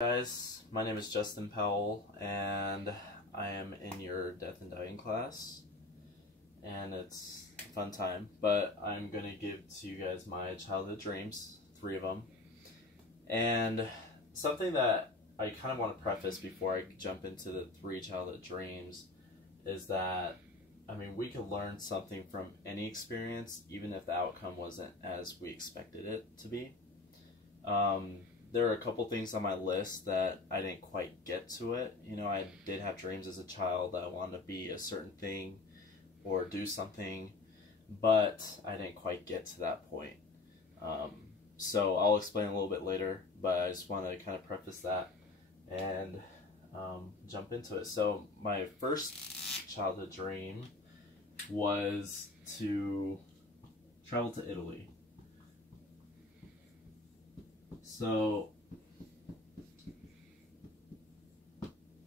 Guys, my name is Justin Powell, and I am in your Death and Dying class, and it's a fun time, but I'm going to give to you guys my childhood dreams, 3 of them, and something that I kind of want to preface before I jump into the 3 childhood dreams is that, I mean, we can learn something from any experience, even if the outcome wasn't as we expected it to be. There are a couple things on my list that I didn't quite get to it. You know, I did have dreams as a child that I wanted to be a certain thing or do something, but I didn't quite get to that point. So I'll explain a little bit later, but I just want to kind of preface that and jump into it. So my first childhood dream was to travel to Italy. So,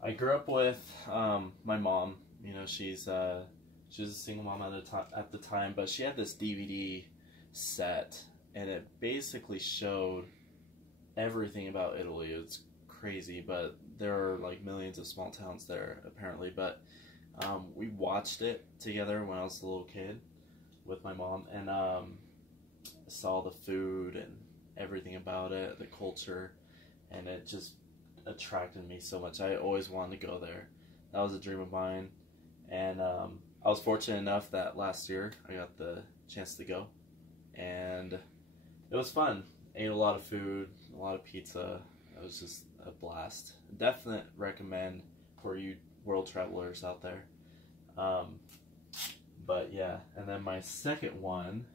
I grew up with my mom. You know, she was a single mom at the time, but she had this DVD set, and it basically showed everything about Italy. It's crazy, but there are like millions of small towns there apparently. But we watched it together when I was a little kid with my mom, and saw the food and everything about it, the culture, and it just attracted me so much. I always wanted to go there. That was a dream of mine, and I was fortunate enough that last year I got the chance to go, and it was fun. Ate a lot of food, a lot of pizza. It was just a blast. Definite recommend for you world travelers out there. But yeah, and then my second one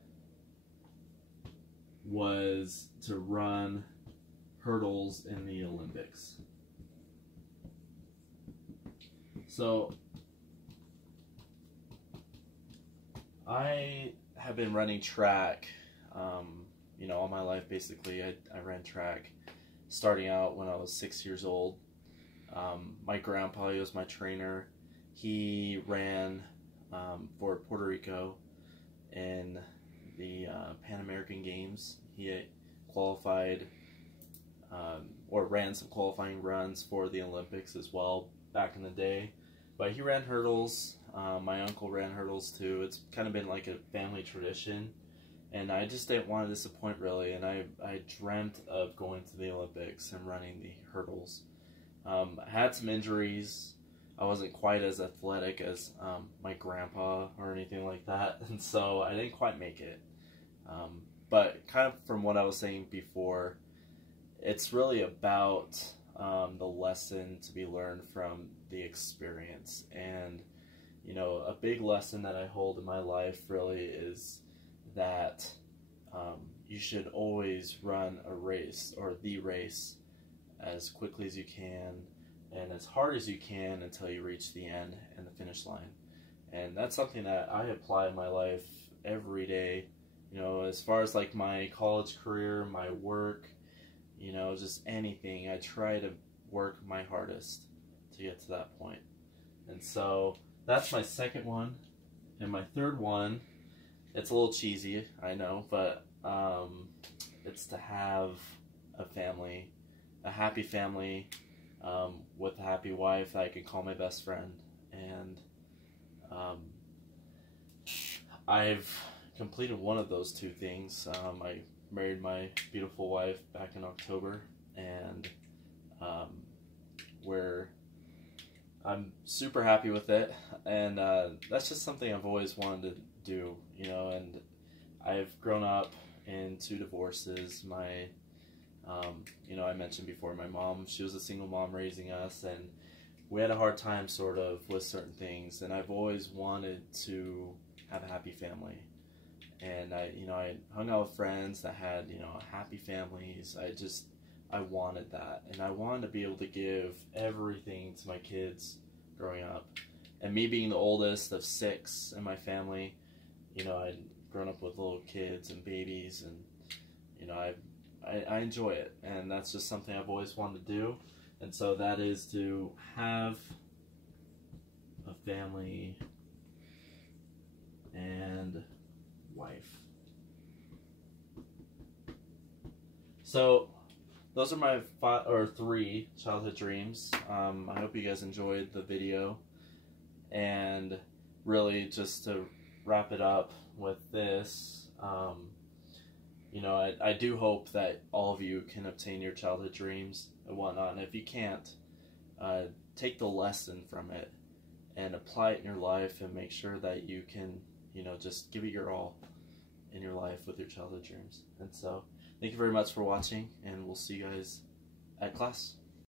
was to run hurdles in the Olympics. So I have been running track, you know, all my life basically. I ran track starting out when I was 6 years old. My grandpa, he was my trainer. He ran for Puerto Rico in the Pan American Games. He qualified or ran some qualifying runs for the Olympics as well back in the day. But he ran hurdles. My uncle ran hurdles too. It's kind of been like a family tradition, and I just didn't want to disappoint really, and I dreamt of going to the Olympics and running the hurdles. I had some injuries. I wasn't quite as athletic as my grandpa or anything like that, and so I didn't quite make it. But kind of from what I was saying before, it's really about the lesson to be learned from the experience. And, you know, a big lesson that I hold in my life really is that you should always run a race, or the race, as quickly as you can and as hard as you can until you reach the end and the finish line. And that's something that I apply in my life every day. You know, as far as like my college career, my work, you know, just anything, I try to work my hardest to get to that point. And so that's my second one. And my third one, it's a little cheesy, I know, but it's to have a family, a happy family, with a happy wife that I can call my best friend. And I've completed one of those 2 things. I married my beautiful wife back in October, and I'm super happy with it, and that's just something I've always wanted to do, you know. And I've grown up in 2 divorces. My you know, I mentioned before, my mom, she was a single mom raising us, and we had a hard time sort of with certain things, and I've always wanted to have a happy family. And I hung out with friends that had, you know, happy families. I wanted that, and I wanted to be able to give everything to my kids growing up. And me being the oldest of 6 in my family, you know, I'd grown up with little kids and babies, and, you know, I enjoy it, and that's just something I've always wanted to do. And so that is to have a family and wife. So those are my three childhood dreams. I hope you guys enjoyed the video, and really just to wrap it up with this, you know, I do hope that all of you can obtain your childhood dreams and whatnot, and if you can't, take the lesson from it and apply it in your life, and make sure that you can, you know, just give it your all in your life with your childhood dreams. And so, thank you very much for watching, and we'll see you guys at class.